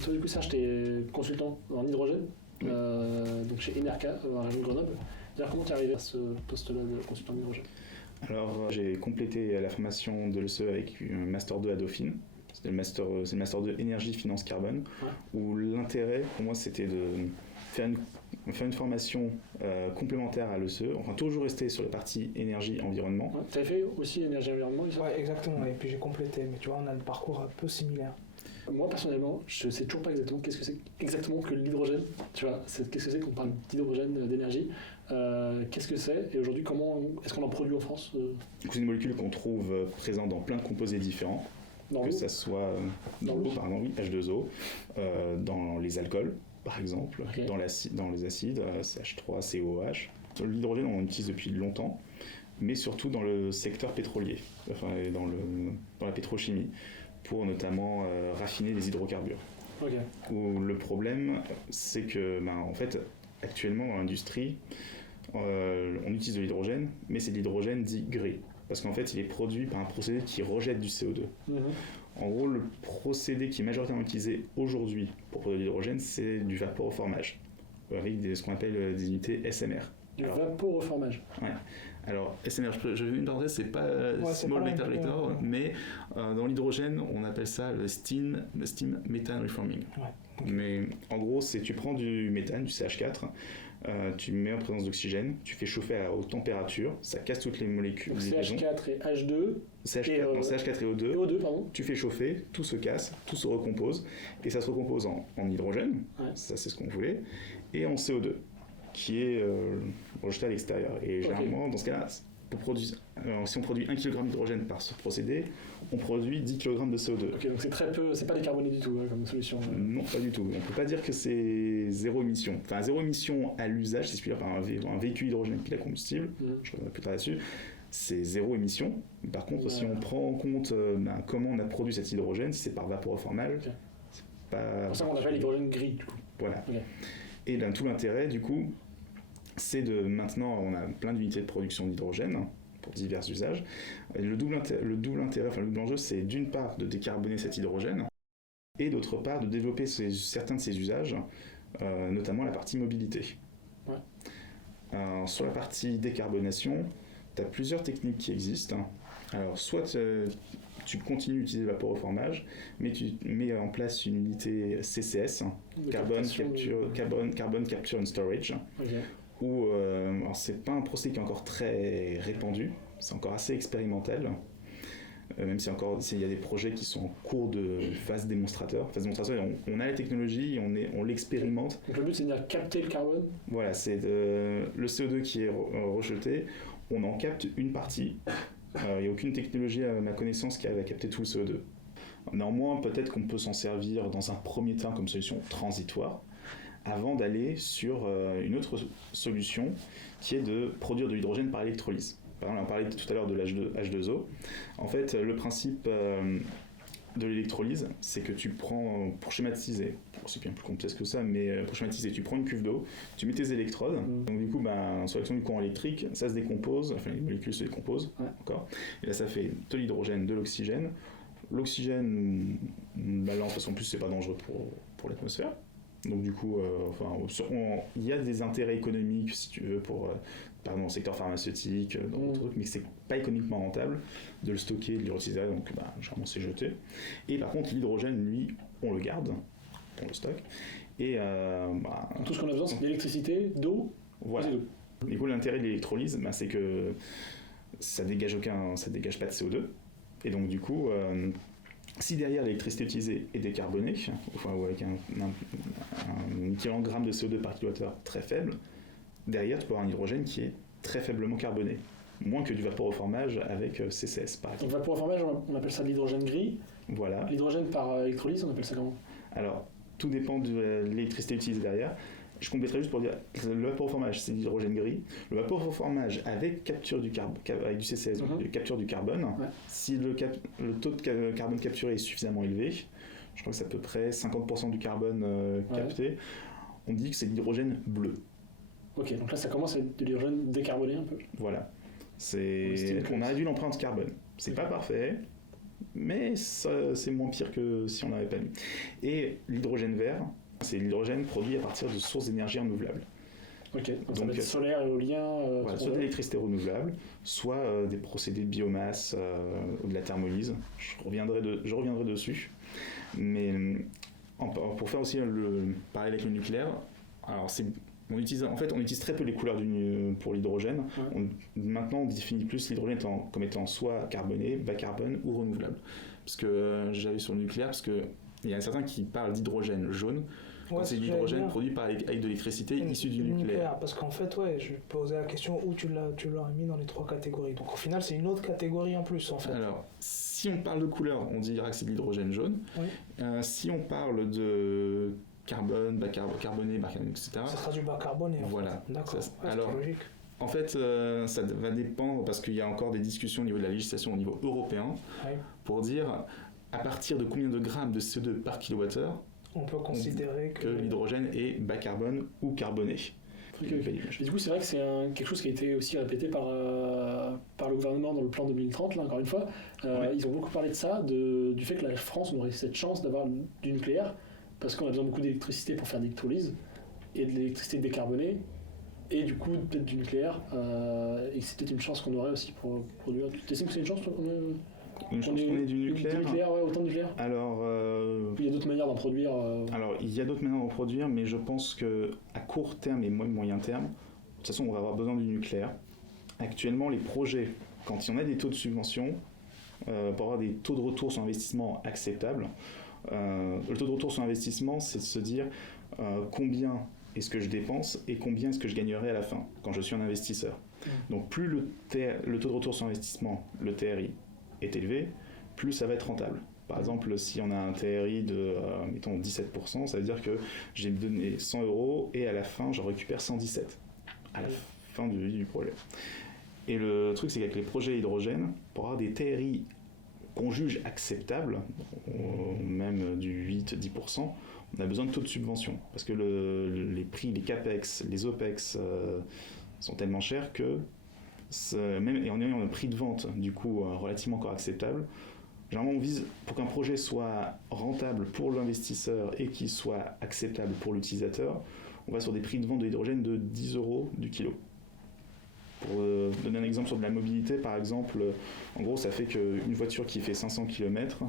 Donc toi du coup Serge, t'es consultant en hydrogène, donc chez Enerca, dans la région de Grenoble. D'ailleurs, comment t'es arrivé à ce poste-là de consultant en hydrogène? Alors, j'ai complété la formation de l'ECE avec un Master 2 à Dauphine. C'est le Master 2 Énergie, Finance, Carbone, où l'intérêt pour moi c'était de faire une formation complémentaire à l'ECE, enfin toujours rester sur la partie énergie, environnement. Ouais. T'avais fait aussi énergie, environnement et ça? Ouais, exactement, et puis j'ai complété, mais tu vois, on a le parcours un peu similaire. Moi personnellement, je sais toujours pas exactement qu'est-ce que c'est exactement que l'hydrogène. Tu vois, qu'est-ce que c'est qu'on parle d'hydrogène, d'énergie, qu'est-ce que c'est et aujourd'hui comment est-ce qu'on en produit en France? C'est une molécule qu'on trouve présente dans plein de composés différents, que ça soit dans l'eau, par exemple, H2O, dans les alcools, par exemple, dans les acides, CH3, COOH. L'hydrogène, on l'utilise depuis longtemps, mais surtout dans le secteur pétrolier, enfin dans la pétrochimie, pour notamment raffiner les hydrocarbures. Où le problème, c'est que, en fait, actuellement dans l'industrie, on utilise de l'hydrogène, mais c'est de l'hydrogène dit gris, parce qu'en fait, il est produit par un procédé qui rejette du CO2. En gros, le procédé qui est majoritairement utilisé aujourd'hui pour produire de l'hydrogène, c'est du vaporeformage, avec ce qu'on appelle des unités SMR. Du vaporeformage. Ouais. Alors, SMR, je vais une parenthèse, c'est pas Small Molecular Reactor, mais dans l'hydrogène, on appelle ça le Steam Methane Reforming. Mais en gros, tu prends du méthane, du CH4, tu mets en présence d'oxygène, tu fais chauffer à haute température, ça casse toutes les molécules. Donc CH4 et H2. CH4 et O2. O2, pardon. Tu fais chauffer, tout se casse, tout se recompose, et ça se recompose en hydrogène, ça c'est ce qu'on voulait, et en CO2, qui est rejeté à l'extérieur. Et généralement, dans ce cas-là, si on produit 1 kg d'hydrogène par ce procédé, on produit 10 kg de CO2. Ok, donc c'est très peu, c'est pas décarboné du tout comme solution. Non, pas du tout. On peut pas dire que c'est zéro émission. Enfin, zéro émission à l'usage, si je puis dire, par un véhicule hydrogène pile à combustible, je reviendrai plus tard là-dessus, c'est zéro émission. Par contre, si on prend en compte comment on a produit cet hydrogène, si c'est par vaporeformage, c'est pas... C'est pour ça qu'on appelle l'hydrogène gris, du coup. Voilà. Et tout l'intérêt, du coup, c'est maintenant, on a plein d'unités de production d'hydrogène pour divers usages. Et le double enjeu, c'est d'une part de décarboner cet hydrogène et d'autre part de développer certains de ces usages, notamment la partie mobilité. Sur la partie décarbonation, tu as plusieurs techniques qui existent. Alors, soit tu continues d'utiliser le vaporeformage, mais tu mets en place une unité CCS, Carbon Capture and Storage, où c'est pas un procédé qui est encore très répandu, c'est encore assez expérimental, même s'il y a des projets qui sont en cours de phase démonstrateur. On a la technologie, on l'expérimente. Donc le but c'est de capter le carbone. Voilà, c'est le CO2 qui est rejeté, on en capte une partie. Il n'y a aucune technologie à ma connaissance qui arrive à capter tout le CO2. Néanmoins, peut-être qu'on peut s'en servir dans un premier temps comme solution transitoire, avant d'aller sur une autre solution qui est de produire de l'hydrogène par électrolyse. Par exemple, on parlait tout à l'heure de l'H2O. En fait, le principe de l'électrolyse, c'est que tu prends, pour schématiser, c'est bien plus complexe que ça, mais pour schématiser, tu prends une cuve d'eau, tu mets tes électrodes, donc du coup, sur l'action du courant électrique, ça se décompose, enfin les molécules se décomposent, encore, et là ça fait de l'hydrogène, de l'oxygène. L'oxygène, là en façon plus, c'est pas dangereux pour l'atmosphère. Donc du coup, il y a des intérêts économiques, si tu veux, par exemple, dans le secteur pharmaceutique, dans d'autres trucs, mais c'est pas économiquement rentable de le stocker, de le réutiliser, donc généralement c'est jeté. Et par contre, l'hydrogène, lui, on le garde, on le stocke. Et tout ce qu'on a besoin, c'est d'électricité, d'eau. Voilà. Du coup, l'intérêt de l'électrolyse, c'est que ça dégage pas de CO2. Et donc du coup, si derrière l'électricité utilisée est décarbonée, ou avec un kilogramme de CO2 par kilowattheure très faible, derrière tu peux avoir un hydrogène qui est très faiblement carboné, moins que du vaporeformage avec CCS par exemple. Donc vaporeformage, on appelle ça de l'hydrogène gris. Voilà. L'hydrogène par électrolyse, on appelle ça comment? Alors, tout dépend de l'électricité utilisée derrière. Je compléterai juste pour dire le vaporeformage, c'est l'hydrogène gris. Le vaporeformage avec capture avec du CCS, donc capture du carbone, si le taux de carbone capturé est suffisamment élevé, je crois que c'est à peu près 50% du carbone capté, on dit que c'est de l'hydrogène bleu. Ok, donc là ça commence à être de l'hydrogène décarboné un peu. Voilà. On a réduit l'empreinte carbone. C'est pas parfait, mais c'est moins pire que si on l'avait pas mis. Et l'hydrogène vert, c'est l'hydrogène produit à partir de sources d'énergie renouvelables. Ok, donc ça va être solaire, éolien... Voilà, soit de l'électricité renouvelable, soit des procédés de biomasse ou de la thermolyse. Je reviendrai dessus. Mais pour faire aussi le parallèle avec le nucléaire, alors on utilise très peu les couleurs pour l'hydrogène. Ouais. Maintenant, on définit plus l'hydrogène comme étant soit carboné, bas carbone ou renouvelable. Parce que j'avais sur le nucléaire, parce qu'il y a certains qui parlent d'hydrogène jaune. Ouais, c'est l'hydrogène produit avec de l'électricité issue du nucléaire. Parce qu'en fait, je posais la question où tu l'aurais mis dans les 3 catégories. Donc au final, c'est une autre catégorie en plus, en fait. Alors, si on parle de couleur, on dira que c'est de l'hydrogène jaune. Oui. Si on parle de carbone, bas carboné, etc. Ça sera du bas carboné. Voilà. D'accord. Alors, logique. en fait, ça va dépendre parce qu'il y a encore des discussions au niveau de la législation au niveau européen pour dire à partir de combien de grammes de CO2 par kilowattheure on peut considérer que l'hydrogène est bas carbone ou carboné. Et du coup, c'est vrai que c'est quelque chose qui a été aussi répété par le gouvernement dans le plan 2030, là, encore une fois. Ils ont beaucoup parlé de ça, du fait que la France, on aurait cette chance d'avoir du nucléaire, parce qu'on a besoin beaucoup d'électricité pour faire de l'électrolyse, et de l'électricité décarbonée, et du coup, peut-être du nucléaire. Et c'est peut-être une chance qu'on aurait aussi pour produire. Tu estimes que c'est une chance Une chance qu'on ait du nucléaire. Autant de nucléaire. Alors, il y a d'autres manières d'en produire. Alors, il y a d'autres manières d'en produire, mais je pense qu'à court terme et moyen terme, de toute façon, on va avoir besoin du nucléaire. Actuellement, les projets, quand il y en a des taux de subvention, pour avoir des taux de retour sur investissement acceptables, le taux de retour sur investissement, c'est de se dire combien est-ce que je dépense et combien est-ce que je gagnerai à la fin, quand je suis un investisseur. Donc, plus le taux de retour sur investissement, le TRI, est élevé, plus ça va être rentable. Par exemple, si on a un TRI de, mettons, 17%, ça veut dire que j'ai donné 100 € et à la fin, je récupère 117 à la fin du projet. Et le truc, c'est qu'avec les projets hydrogène, pour avoir des TRI qu'on juge acceptables, même du 8-10%, on a besoin de taux de subvention. Parce que les prix, les CAPEX, les OPEX sont tellement chers que même et en ayant un prix de vente du coup relativement encore acceptable, généralement on vise pour qu'un projet soit rentable pour l'investisseur et qu'il soit acceptable pour l'utilisateur, on va sur des prix de vente de l'hydrogène de 10 € du kilo. Pour donner un exemple sur de la mobilité, par exemple, en gros ça fait qu'une voiture qui fait 500 km,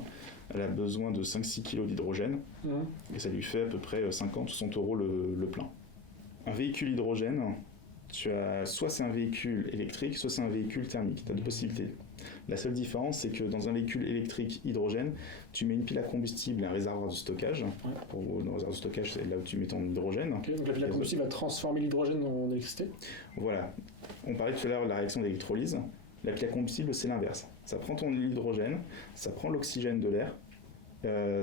elle a besoin de 5-6 kg d'hydrogène, et ça lui fait à peu près 50-60 € le plein. Un véhicule hydrogène, soit c'est un véhicule électrique, soit c'est un véhicule thermique. Tu as deux possibilités. La seule différence, c'est que dans un véhicule électrique hydrogène, tu mets une pile à combustible et un réservoir de stockage. Dans le réservoir de stockage, c'est là où tu mets ton hydrogène. Okay, donc la pile à combustible va transformer l'hydrogène en électricité. Voilà. On parlait tout à l'heure de la réaction d'électrolyse. La pile à combustible, c'est l'inverse. Ça prend ton hydrogène, ça prend l'oxygène de l'air,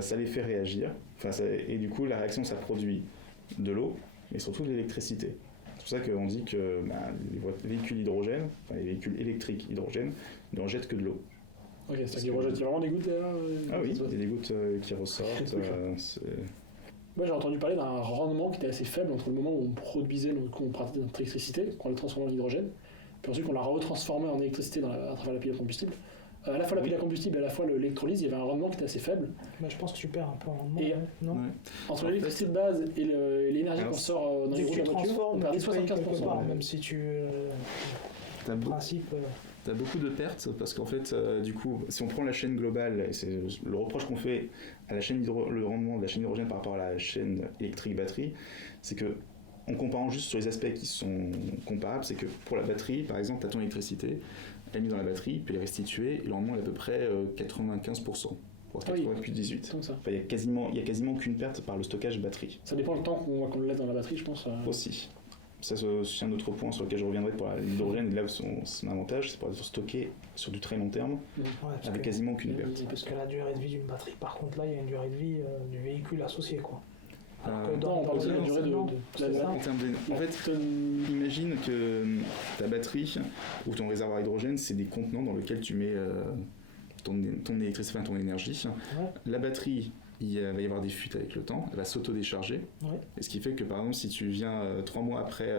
ça les fait réagir. Et du coup, la réaction, ça produit de l'eau, mais surtout de l'électricité. C'est pour ça qu'on dit que les véhicules hydrogène, les véhicules électriques hydrogène, ne rejettent que de l'eau. Ok, c'est-à-dire qu'ils rejettent vraiment des gouttes Ah oui, il y a des gouttes qui ressortent. Moi j'ai entendu parler d'un rendement qui était assez faible entre le moment où on produisait, qu'on pratiquait notre électricité, qu'on la transformait en hydrogène, puis ensuite qu'on la retransformait en électricité à travers la pile à combustible. À la fois la pile à combustible et à la fois l'électrolyse, il y avait un rendement qui était assez faible. Je pense que tu perds un peu en rendement. Non entre l'électricité de base et l'énergie qu'on sort dans les roues de la voiture, on perdait 75%. Même si tu... T'as beaucoup de pertes parce qu'en fait, du coup, si on prend la chaîne globale, et c'est le reproche qu'on fait à la chaîne le rendement de la chaîne hydrogène par rapport à la chaîne électrique batterie, c'est que en comparant juste sur les aspects qui sont comparables, c'est que pour la batterie, par exemple, tu as ton électricité, elle est mise dans la batterie, puis elle est restituée, et le rendement est à peu près 95%, voire 98%. Enfin, il y a quasiment aucune perte par le stockage batterie. Ça dépend le temps qu'on le laisse dans la batterie, je pense. Aussi. Ça, c'est un autre point sur lequel je reviendrai pour l'hydrogène. Là, son avantage, c'est pour être stocké sur du très long terme, avec quasiment aucune perte. Parce que la durée de vie d'une batterie, par contre, là, il y a une durée de vie du véhicule associé, quoi. On parle de la durée en fait, imagine que ta batterie ou ton réservoir hydrogène, c'est des contenants dans lesquels tu mets ton électricité, ton énergie. La batterie, il va y avoir des fuites avec le temps, elle va s'auto-décharger. Et ce qui fait que, par exemple, si tu viens 3 mois après,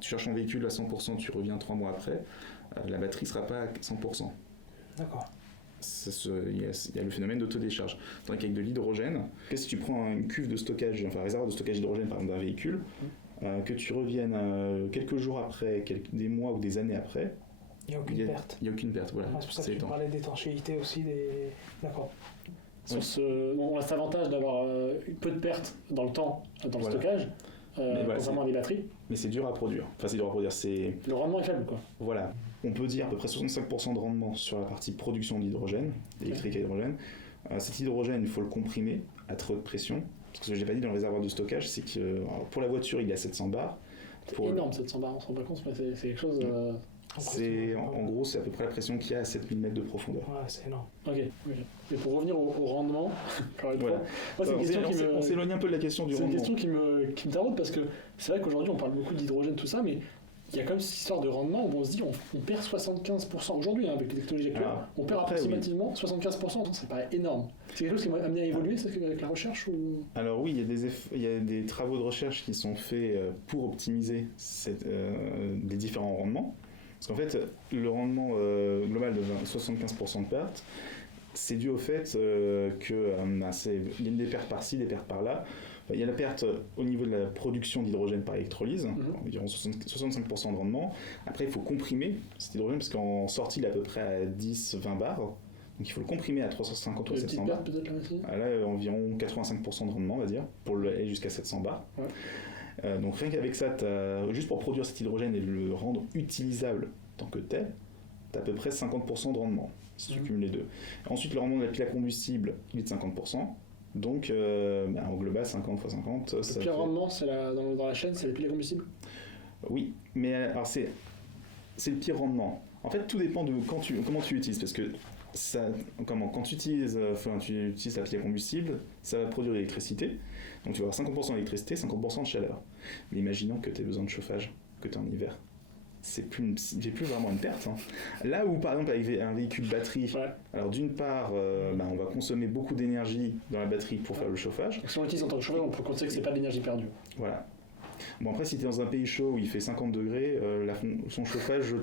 tu cherches un véhicule à 100%, tu reviens 3 mois après, la batterie ne sera pas à 100%. D'accord. il y a le phénomène d'autodécharge. Tandis qu'avec de l'hydrogène, si tu prends une cuve de stockage, enfin un réservoir de stockage d'hydrogène par exemple d'un véhicule, que tu reviennes quelques jours après, des mois ou des années après, il n'y a aucune perte. Il n'y a aucune perte, voilà. C'est pour ça que tu parlais d'étanchéité aussi. D'accord. On a cet avantage d'avoir peu de pertes dans le temps, dans le stockage, contrairement à des batteries. Mais c'est dur à produire. Enfin, c'est dur à produire. Le rendement est faible, quoi. Voilà. On peut dire à peu près 65% de rendement sur la partie production d'hydrogène, électrique à hydrogène. Cet hydrogène, il faut le comprimer à très haute pression. Parce que ce que je n'ai pas dit dans le réservoir de stockage, c'est que pour la voiture, il est à 700 bars. C'est énorme, 700 bars, on se rend pas compte, mais c'est quelque chose... En gros, c'est à peu près la pression qu'il y a à 7000 mètres de profondeur. Ouais, c'est énorme. Ok. Et pour revenir au rendement, voilà. On s'éloigne un peu de la question du rendement. C'est une question qui me taraude parce que c'est vrai qu'aujourd'hui on parle beaucoup d'hydrogène, tout ça, mais il y a quand même cette histoire de rendement où on se dit on perd 75%. Aujourd'hui, avec les technologies actuelles, on perd approximativement 75%. Ça paraît énorme. C'est quelque chose qui m'a amené à évoluer avec la recherche ou... Alors oui, il y a des travaux de recherche qui sont faits pour optimiser les différents rendements. Parce qu'en fait, le rendement global de 75% de perte, c'est dû au fait qu'il y a des pertes par-ci, des pertes par-là. Il y a la perte au niveau de la production d'hydrogène par électrolyse, environ 65% de rendement. Après, il faut comprimer cet hydrogène, parce qu'en sortie, il est à peu près à 10-20 bars. Donc il faut le comprimer à 350 ou 700 bars. Peut-être là, environ 85% de rendement, on va dire, pour aller jusqu'à 700 bars. Ouais. Donc rien qu'avec ça, juste pour produire cet hydrogène et le rendre utilisable tant que tel, tu as à peu près 50% de rendement, si tu cumules les deux. Ensuite, le rendement de la pile à combustible, il est de 50%. Donc, au global, 50 x 50, le pire rendement, c'est dans la chaîne, c'est la pile à combustible. Oui, mais alors c'est le pire rendement. En fait, tout dépend de comment tu l'utilises, parce que quand tu utilises la pile à combustible, ça va produire de l'électricité. Donc tu vas avoir 50% d'électricité, 50% de chaleur. Mais imaginons que tu aies besoin de chauffage, que tu es en hiver. C'est plus vraiment une perte. Hein. Là où, par exemple, avec un véhicule batterie, alors d'une part, on va consommer beaucoup d'énergie dans la batterie pour faire le chauffage. Donc, si on l'utilise en tant que chauffage, on peut considérer que c'est pas de l'énergie perdue. Voilà. Bon, après, si tu es dans un pays chaud où il fait 50 degrés, son chauffage,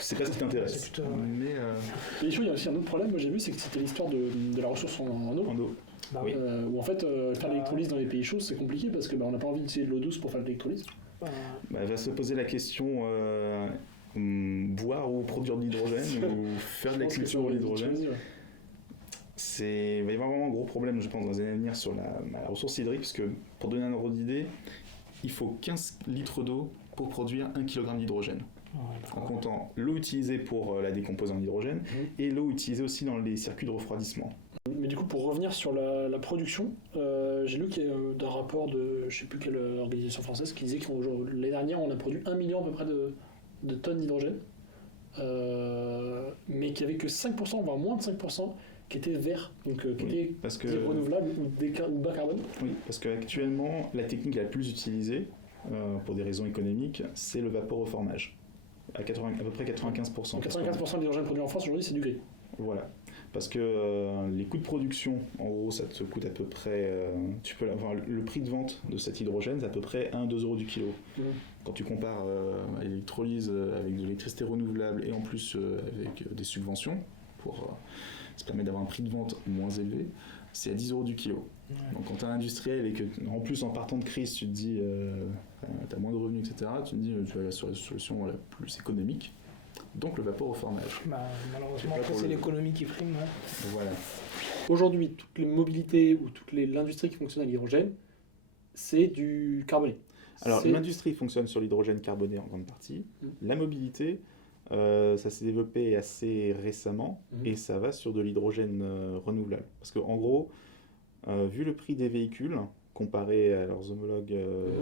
c'est pas ce qui t'intéresse. Mais pays chaud, il y a aussi un autre problème, moi j'ai vu, c'est que c'était l'histoire de la ressource en eau. En eau. Oui. Où en fait, faire l'électrolyse dans les pays chauds, c'est compliqué parce que on n'a pas envie d'utiliser de l'eau douce pour faire de l'électrolyse. Va se poser la question boire ou produire de l'hydrogène ou faire de l'extraction de l'hydrogène. Il va y avoir vraiment un gros problème, je pense, dans les années à venir sur la ressource hydrique, parce que pour donner un ordre d'idée, il faut 15 litres d'eau pour produire 1 kg d'hydrogène. En comptant l'eau utilisée pour la décomposer en hydrogène et l'eau utilisée aussi dans les circuits de refroidissement. Mais du coup, pour revenir sur la production, j'ai lu qu'il y a d'un rapport de je ne sais plus quelle organisation française qui disait que l'année dernière, on a produit 1 million à peu près de tonnes d'hydrogène, mais qu'il n'y avait que 5%, voire moins de 5%, qui étaient verts, donc qui étaient renouvelables ou bas carbone. Oui, parce qu'actuellement, la technique la plus utilisée, pour des raisons économiques, c'est le vaporoformage. À peu près 95%. Donc 95% de l'hydrogène produit en France aujourd'hui, c'est du gris. Voilà. Parce que les coûts de production, en gros, ça te coûte à peu près... le prix de vente de cet hydrogène, c'est à peu près 1-2 euros du kilo. Quand tu compares à l'électrolyse avec de l'électricité renouvelable et en plus avec des subventions, ça permet d'avoir un prix de vente moins élevé, c'est à 10 euros du kilo. Donc quand tu es un industriel et que, en plus en partant de crise, tu te dis tu as moins de revenus, etc., tu te dis tu vas sur la solution la plus économique. Donc le vaporoformage. Malheureusement, après c'est l'économie qui prime. Voilà. Aujourd'hui, toutes les mobilités ou toute l'industrie qui fonctionne à l'hydrogène, c'est du carboné. Alors l'industrie fonctionne sur l'hydrogène carboné en grande partie. La mobilité, ça s'est développé assez récemment et ça va sur de l'hydrogène renouvelable. Parce qu'en gros, vu le prix des véhicules, comparé à leurs homologues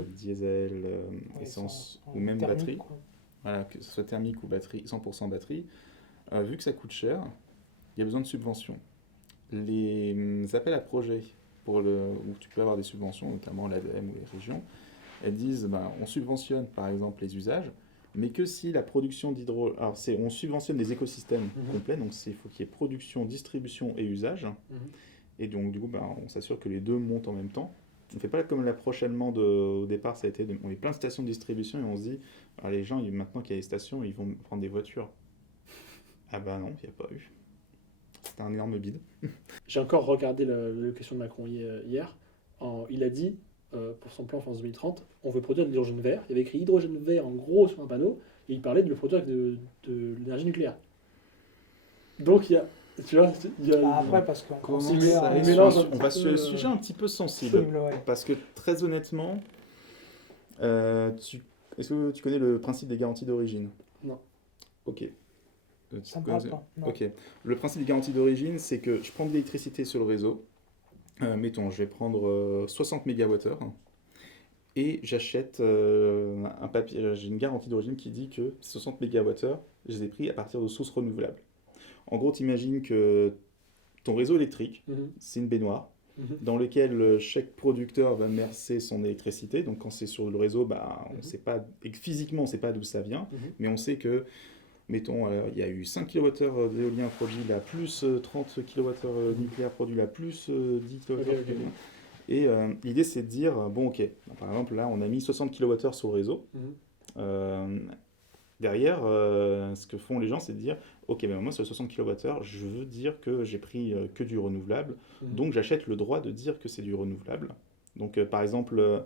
diesel, essence ou même batterie, voilà, que ce soit thermique ou batterie, 100% batterie, vu que ça coûte cher, il y a besoin de subventions. Les appels à projets où tu peux avoir des subventions, notamment l'ADEME ou les régions, elles disent on subventionne par exemple les usages, mais que si la production on subventionne des écosystèmes complets, donc il faut qu'il y ait production, distribution et usage, et donc du coup on s'assure que les deux montent en même temps. On ne fait pas comme l'approche allemande au départ, ça a été on met plein de stations de distribution et on se dit les gens maintenant qu'il y a des stations, ils vont prendre des voitures. Ah non, il n'y a pas eu. c'était un énorme bide. J'ai encore regardé la question de Macron hier. Il a dit, pour son plan France 2030, on veut produire de l'hydrogène vert. Il y avait écrit hydrogène vert en gros sur un panneau, et il parlait de le produire avec de l'énergie nucléaire. Donc il y a, tu vois, il y a, Après, parce qu'on Comment considère... ça on est mélange sur- un On petit va sur peu, le sujet un petit peu sensible. ouais. Parce que très honnêtement, est-ce que tu connais le principe des garanties d'origine? Non. Ok. Ça me parle pas. Non. Ok. Le principe des garanties d'origine, c'est que je prends de l'électricité sur le réseau. Mettons, je vais prendre 60 MWh et j'achète un papier. J'ai une garantie d'origine qui dit que 60 MWh, je les ai pris à partir de sources renouvelables. En gros, tu imagines que ton réseau électrique, Mhm, c'est une baignoire mhm, dans lequel chaque producteur va verser son électricité. Donc quand c'est sur le réseau, bah, on sait pas, et que physiquement on ne sait pas d'où ça vient, mhm. mais on sait que, mettons, il y a eu 5 kWh d'éolien produit là, plus 30 kWh nucléaire produit là, plus 10 kWh. Ok, ok. Et l'idée c'est de dire, bon ok, par exemple là on a mis 60 kWh sur le réseau. Mhm. Euh, Derrière, ce que font les gens, c'est de dire, ok, ben moi sur les 60 kWh, je veux dire que j'ai pris que du renouvelable, Mhm. donc j'achète le droit de dire que c'est du renouvelable. Donc par exemple,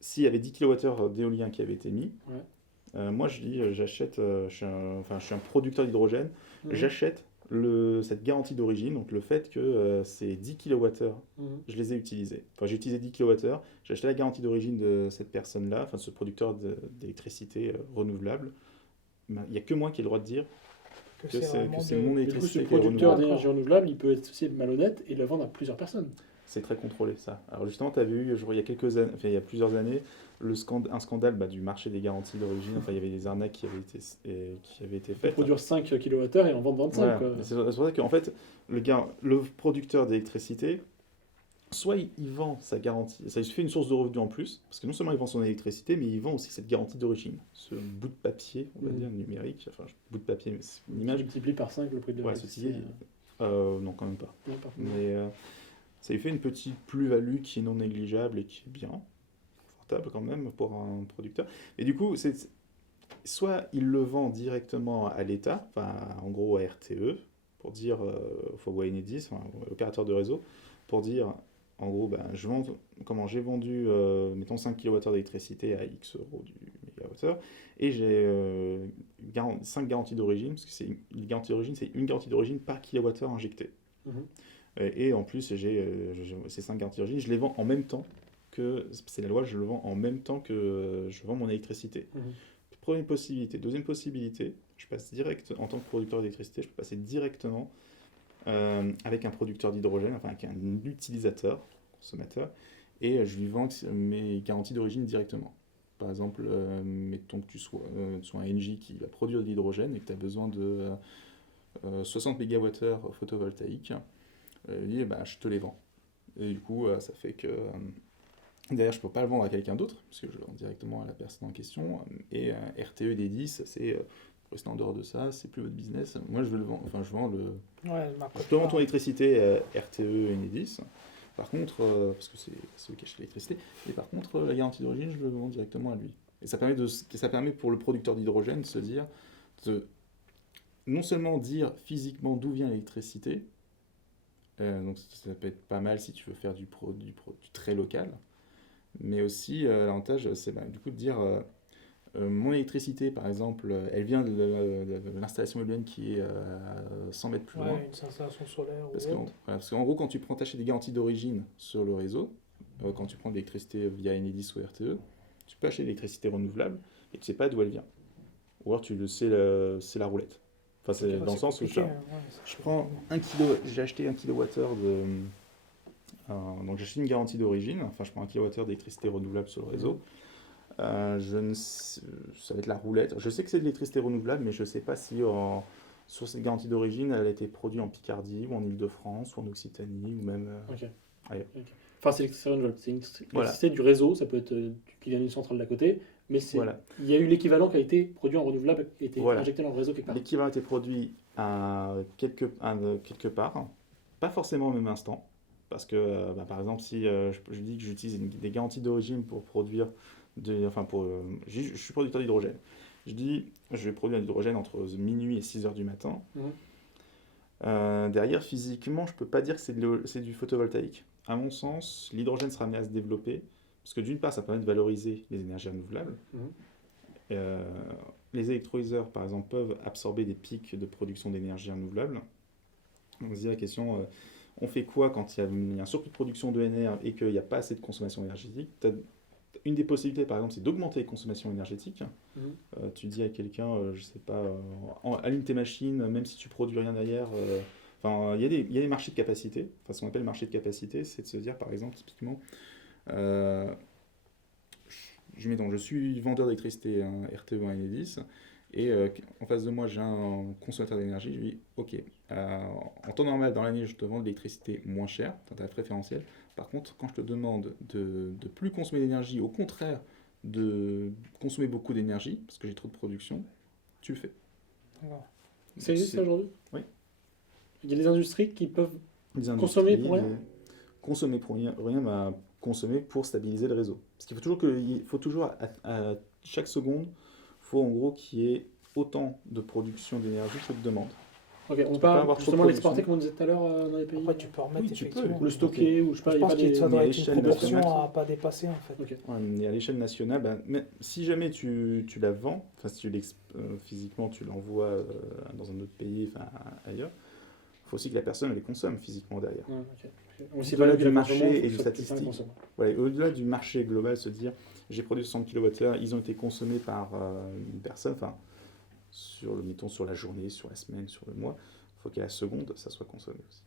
s'il y avait 10 kWh d'éolien qui avait été mis, Ouais. moi je dis, j'achète, je suis un producteur d'hydrogène, Mhm. j'achète cette garantie d'origine, donc le fait que ces 10 kWh, Mhm. je les ai utilisés. Enfin, j'ai utilisé 10 kWh, j'ai acheté la garantie d'origine de cette personne-là, enfin de ce producteur d'électricité renouvelable. Ben, il n'y a que moi qui ai le droit de dire Que que vraiment c'est de- mon Mais du coup, ce électricité qui est producteur renouvelable. d'énergie renouvelable, il peut être aussi malhonnête et le vendre à plusieurs personnes. C'est très contrôlé ça. Alors justement, tu avais eu, il y a quelques années, enfin, il y a plusieurs années, un scandale du marché des garanties d'origine. Enfin, il y avait des arnaques qui avaient été Il peut faites. produire 5 kWh et en vendre 25. Voilà. Quoi. C'est pour ça qu'en fait, le producteur d'électricité, soit il vend sa garantie, ça il se fait une source de revenus en plus, parce que non seulement il vend son électricité, mais il vend aussi cette garantie d'origine, ce bout de papier, on va Mhm. dire numérique, enfin bout de papier, mais c'est une Tu image. multiplies par 5 le prix de Ouais, l'électricité. ceci dit, non quand même pas. Non, par contre. Mais ça lui fait une petite plus-value qui est non négligeable et qui est bien, confortable quand même pour un producteur. Et du coup, soit il le vend directement à l'État, enfin en gros à RTE, pour dire, ou à Enedis, enfin, opérateur de réseau, pour dire, en gros, ben, j'ai vendu, mettons 5 kWh d'électricité à X euros du mégawattheure, et j'ai 5 garanties d'origine, parce que une garantie d'origine, c'est une garantie d'origine par kilowattheure injecté. Mhm. Et en plus, j'ai ces 5 garanties d'origine, je les vends en même temps que, c'est la loi, je le vends en même temps que je vends mon électricité. Mhm. Première possibilité. Deuxième possibilité, je passe direct, en tant que producteur d'électricité, je peux passer directement avec un producteur d'hydrogène, enfin avec un utilisateur, consommateur, et je lui vends mes garanties d'origine directement. Par exemple, mettons que tu sois un Engie qui va produire de l'hydrogène et que tu as besoin de 60 MWh photovoltaïques, il dit, bah, je te les vends. Et du coup, ça fait que derrière, je ne peux pas le vendre à quelqu'un d'autre, parce que je le vends directement à la personne en question. Et RTE et D10, c'est restez en dehors de ça, c'est plus votre business. Moi, je veux le vendre, enfin, je vends le. Ouais, le marque Je te vends ton pas. électricité RTE et Enedis. Par contre, parce que c'est eux qui achètent l'électricité, et par contre, la garantie d'origine, je le vends directement à lui. Et ça permet pour le producteur d'hydrogène de se dire, non seulement dire physiquement d'où vient l'électricité, donc ça peut être pas mal si tu veux faire du très local, mais aussi l'avantage, c'est du coup de dire mon électricité, par exemple, elle vient de l'installation éolienne qui est à 100 mètres plus loin. Ouais, une installation solaire ou autre. Parce qu'en gros, quand tu t'achètes des garanties d'origine sur le réseau, quand tu prends de l'électricité via Enedis ou RTE, tu peux acheter de l'électricité renouvelable et tu sais pas d'où elle vient. Ou alors c'est la roulette. Enfin, c'est dans le sens où je prends 1 kg, j'ai acheté 1 kWh donc j'achète une garantie d'origine, enfin je prends 1 kWh d'électricité renouvelable sur le réseau. Ça va être la roulette. Je sais que c'est de l'électricité renouvelable, mais je ne sais pas si sur cette garantie d'origine, elle a été produite en Picardie, ou en Île-de-France, ou en Occitanie, ou même Ok. ailleurs. Ok. Enfin, c'est l'électricité renouvelable. C'est l'électricité Voilà. du réseau, ça peut être qui vient d'une centrale d'à côté, mais Voilà. il y a eu l'équivalent qui a été produit en renouvelable, qui a été Voilà. injecté dans le réseau quelque part. L'équivalent a été produit quelque part, pas forcément au même instant, parce que par exemple, si je dis que j'utilise des garanties d'origine pour produire, je suis producteur d'hydrogène. Je dis, je vais produire de l'hydrogène entre minuit et 6 heures du matin. Mhm. Derrière, physiquement, je peux pas dire que c'est du photovoltaïque. À mon sens, l'hydrogène sera amené à se développer, parce que d'une part, ça permet de valoriser les énergies renouvelables. Euh, les électrolyseurs, par exemple, peuvent absorber des pics de production d'énergie renouvelable. On se dit la question, on fait quoi quand il y a un surplus de production d'ENR et qu'il n'y a pas assez de consommation énergétique? Une des possibilités, par exemple, c'est d'augmenter les consommations énergétiques. Tu dis à quelqu'un, je sais pas, allume tes machines, même si tu produis rien derrière. Enfin, il y a des marchés de capacité. Enfin, ce qu'on appelle marché de capacité, c'est de se dire, par exemple, typiquement, je suis vendeur d'électricité, un RTE, un Enedis, et en face de moi, j'ai un consommateur d'énergie. Je lui dis, OK, en temps normal, dans l'année, je te vends de l'électricité moins chère, tu as préférentiel. Par contre, quand je te demande de plus consommer d'énergie, au contraire de consommer beaucoup d'énergie, parce que j'ai trop de production, tu le fais. D'accord. Ça existe aujourd'hui? Oui. Il y a des industries qui peuvent Les consommer pour rien? Consommer pour rien, bah, consommer pour stabiliser le réseau. Parce qu'il faut toujours à chaque seconde, il faut en gros qu'il y ait autant de production d'énergie que de demande. Ok, on peux pas peut avoir trop de justement l'exporter production. comme on disait tout à l'heure dans les pays. Après, tu peux remettre Oui, tu peux. effectivement. Ou le stocker, ou je sais pas, Je il y a pense pas que des... ça mais doit à être une l'échelle proportion nationale, à pas dépasser en fait. Ok. Ouais, mais à l'échelle nationale, bah, mais si jamais tu la vends, enfin si physiquement tu l'envoies dans un autre pays, enfin ailleurs, il faut aussi que la personne elle les consomme physiquement derrière. Ouais, ok. On s'y Au-delà balade du la marché consommation, et faut du que quelqu'un statistique. consomme. Ouais, au-delà du marché global, se dire j'ai produit 60 kWh, ils ont été consommés par une personne, enfin mettons sur la journée, sur la semaine, sur le mois, il faut qu'à la seconde ça soit consommé aussi.